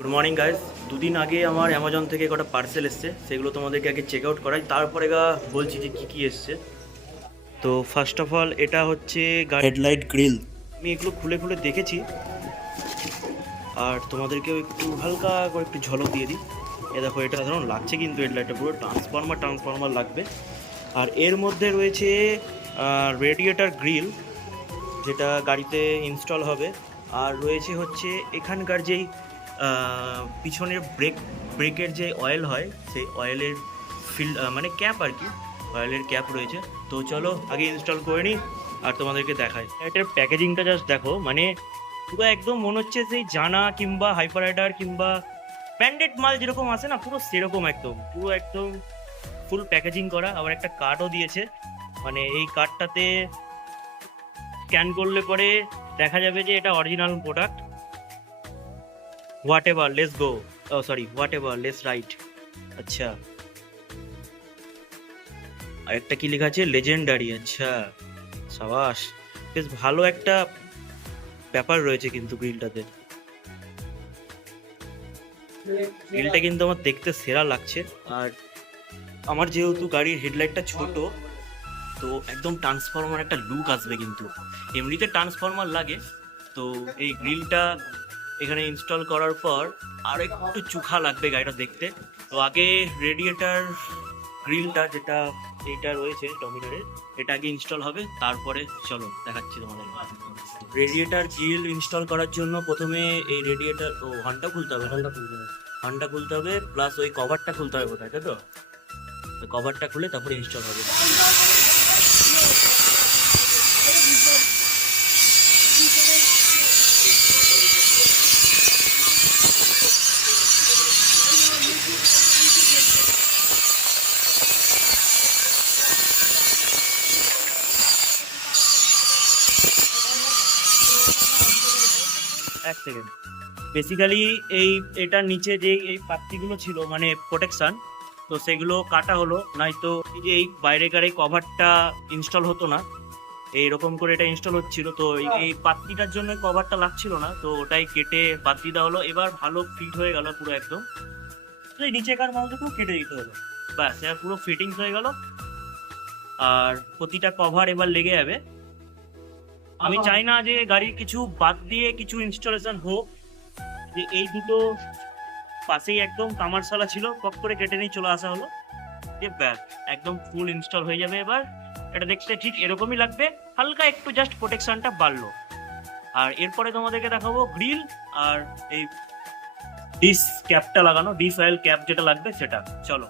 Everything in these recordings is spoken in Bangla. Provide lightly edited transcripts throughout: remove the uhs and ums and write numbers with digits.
Good morning guys. দুদিন আগে আমার অ্যামাজন থেকে কটা পার্সেল এসছে, সেগুলো তোমাদেরকে আগে চেক আউট করাই, তারপরে বলছি যে কী কী এসছে। তো ফার্স্ট অফ অল এটা হচ্ছে হেডলাইট গ্রিল। আমি এগুলো খুলে খুলে দেখেছি আর তোমাদেরকেও একটু হালকা করে একটু ঝলক দিয়ে দিই। এ দেখো, এটা সাধারণ লাগছে কিন্তু হেডলাইটটা পুরো ট্রান্সফর্মার লাগবে। আর এর মধ্যে রয়েছে রেডিয়েটার গ্রিল, যেটা গাড়িতে ইনস্টল হবে। আর রয়েছে হচ্ছে এখানকার যেই পিছনের ব্রেকের যে অয়েল হয়, সেই অয়েলের মানে ক্যাপ আর কি, অয়েলের ক্যাপ রয়েছে। তো চলো আগে ইনস্টল করে নিই আর তোমাদেরকে দেখাই। এটার প্যাকেজিংটা জাস্ট দেখো, মানে পুরো একদম মনে হচ্ছে সেই জানা কিংবা হাইপার রাইডার কিংবা ব্র্যান্ডেড মাল যেরকম আসে না, পুরো সেরকম পুরো একদম ফুল প্যাকেজিং করা। আবার একটা কার্ডও দিয়েছে, মানে এই কার্ডটাতে স্ক্যান করলে পরে দেখা যাবে যে এটা original product. What ever let's go, what ever let's write. আচ্ছা, আর একটা কি লেখা আছে, লেজেন্ডারি। আচ্ছা, সাবাস, বেশ ভালো একটা ব্যাপার রয়েছে কিন্তু গ্রিলটাতে। গ্রিলটা কিন্তু আমার দেখতে সেরা লাগছে। আর আমার যেহেতু গাড়ির হেডলাইটটা ছোট, তো একদম ট্রান্সফর্মার একটা লুক আসবে কিন্তু। এমনিতে ট্রান্সফর্মার লাগে, তো এই গ্রিলটা এখানে ইনস্টল করার পর আর একটু চোখা লাগবে গাড়িটা দেখতে। তো আগে রেডিয়েটার গ্রিলটা, যেটা এইটা রয়েছে ডমিনারের, এটা আগে ইনস্টল হবে, তারপরে চলো দেখাচ্ছি তোমাদের। রেডিয়েটার গ্রিল ইনস্টল করার জন্য প্রথমে এই রেডিয়েটার হর্নটা খুলতে হবে, হর্নটা খুলতে হবে, প্লাস ওই কভারটা খুলতে হবে কোথায়, তাই তো? ওই কভারটা খুলে তারপরে ইনস্টল হবে। এক সেকেন্ড। বেসিক্যালি এটার নিচে যে এই পাত্তিগুলো ছিল মানে প্রোটেকশন, তো সেগুলো কাটা হলো, নয়তো এই যে এই বাইরেকার এই কভারটা ইনস্টল হতো না। এইরকম করে এটা ইনস্টল হচ্ছিল, তো এই পাত্তিটার জন্য কভারটা লাগছিল না, তো ওটাই কেটে পাত্তি দেওয়া হলো। এবার ভালো ফিট হয়ে গেল পুরো একদম। তো এই নিচেকার মালটাকেও কেটে দিতে হলো, ব্যাস এবার পুরো ফিটিংস হয়ে গেল। আর প্রতিটা কভার এবার লেগে যাবে। আমি চাই না যে গাড়ির কিছু বাদ দিয়ে কিছু ইনস্টলেশন হোক, যে এই দুটো পাশেই একদম কামারশালা ছিল, পপ করে কেটে নিয়ে চলে আসা হলো, যে ব্যাস একদম ফুল ইনস্টল হয়ে যাবে। এবার এটা দেখতে ঠিক এরকমই লাগবে, হালকা একটু জাস্ট প্রোটেকশনটা বাড়লো। আর এরপরে তোমাদেরকে দেখাবো গ্রিল আর এই ডিস ক্যাপটা লাগানো, ডিস অয়েল ক্যাপ যেটা লাগবে সেটা। চলো।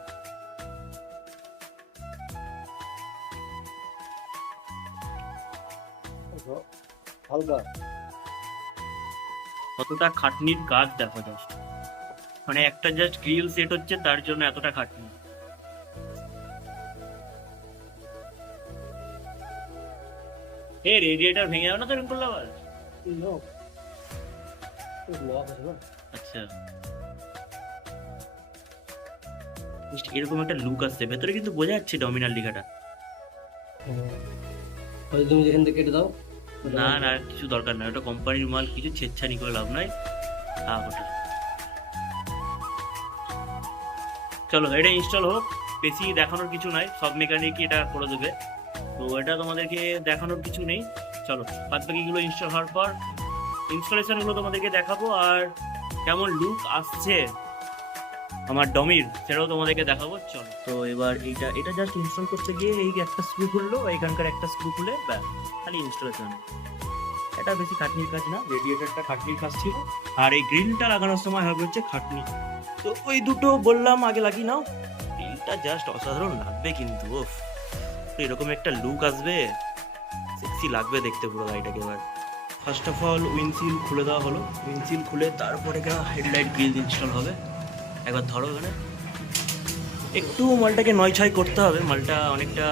হালকা কতটা খাটনির কাজ দেখো জাস্ট, মানে একটা জাস্ট গ্রিল সেট হচ্ছে তার জন্য এতটা খাটনি। এ রেডিয়েটর ভেঙে যাবে না তো এরকম করলে আবার? লক লক আছে না। আচ্ছা, Just এরকম একটা লুক আসছে ভেতরে, কিন্তু বোঝা যাচ্ছে ডমিনার লেখাটা। হয়তো তুমি যেখান থেকে কেটে দাও। না না, আর কিছু দরকার নাই, ওটা কোম্পানির মাল, কিছু ছেচ্ছানি করে লাভ নাই। ওটা চলো, এটা ইনস্টল হোক, বেশি দেখানোর কিছু নাই, সব মেকানিকই এটা করে দেবে, তো এটা তোমাদেরকে দেখানোর কিছু নেই। চলো, বাদ বাকিগুলো ইনস্টল হওয়ার পর ইনস্টলেশনগুলো তোমাদেরকে দেখাবো, আর কেমন লুক আসছে আমার ডমির সেটাও তোমাদেরকে দেখাবো। চলো, তো এবার এটা জাস্ট ইনস্টল করতে গিয়ে এই একটা স্ক্রু খুললো, এখানকার একটা স্ক্রু খুলে ব্যাস খালি ইনস্টলেশন। এটা বেশি খাটনির কাজ না, রেডিয়েটরটা খাটনির কাজ ছিল, আর এই গ্রিলটা লাগানোর সময় হবে হচ্ছে খাটনি। তো ওই দুটো বললাম আগে লাগিয়ে নাও। গ্রিলটা জাস্ট অসাধারণ লাগবে কিন্তু, ওফ, তো এরকম একটা লুক আসবে, সেক্সি লাগবে দেখতে পুরো গাড়িটাকে। এবার ফার্স্ট অফ অল উইন্ডশিল খুলে দেওয়া হলো, উইন্ডশিল খুলে তারপরে হেডলাইট গ্রিল ইনস্টল হবে। একবার ধরো, এখানে একটু মালটাকে নয় ছয় করতে হবে, মালটা অনেকটা।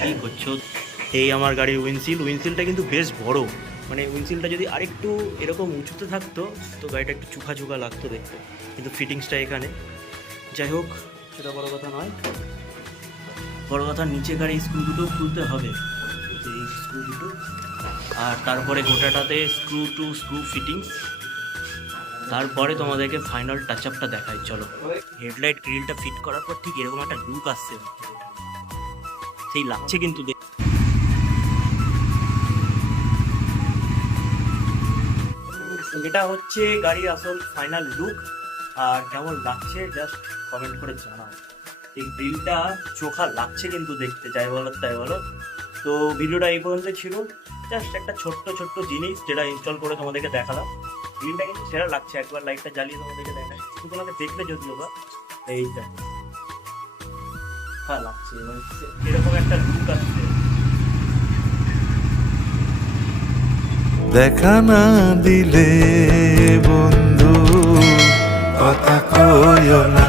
কি করছো? এই আমার গাড়ির উইন্ডশিলটা কিন্তু বেশ বড়, মানে উইন্ডশিলটা যদি আরেকটু এরকম উঁচুতে থাকতো তো গাড়িটা একটু চুখা চুখা লাগতো দেখতে, কিন্তু ফিটিংসটা এখানে। যাই হোক, সেটা বড় কথা নয়, বড় কথা নিচে গাড়ি স্ক্রু দুটো খুলতে হবে, এই স্ক্রু দুটো, আর তারপরে গোটাটাতে স্ক্রু টু স্ক্রু ফিটিংস তারপরে তোমাদেরকে ফাইনাল টাচ আপটা দেখাই, চলো। হেডলাইট গ্রিলটা ফিট করার পর ঠিক এরকম একটা লুক আসছে, সেই লাগছে কিন্তু এটা হচ্ছে গাড়ির আসল ফাইনাল লুক। আর কেমন লাগছে জাস্ট কমেন্ট করে জানাও। এই গ্রিলটা চোখা লাগছে কিন্তু দেখতে, যাই বলো তাই বলো। তো ভিডিওটা এই পর্যন্ত ছিল, জাস্ট একটা ছোট্ট ছোট্ট জিনিস যেটা ইনস্টল করে তোমাদেরকে দেখালাম। গ্রিলটা কিন্তু সেরা লাগছে, একবার লাইটটা জ্বালিয়ে তোমাদেরকে দেখাই, শুধু তোমাকে দেখলে যদিও বা এইটা হ্যাঁ লাগছে, এরকম একটা লুক আসছে। দেখা না দিলে বন্ধু কথা কইও না।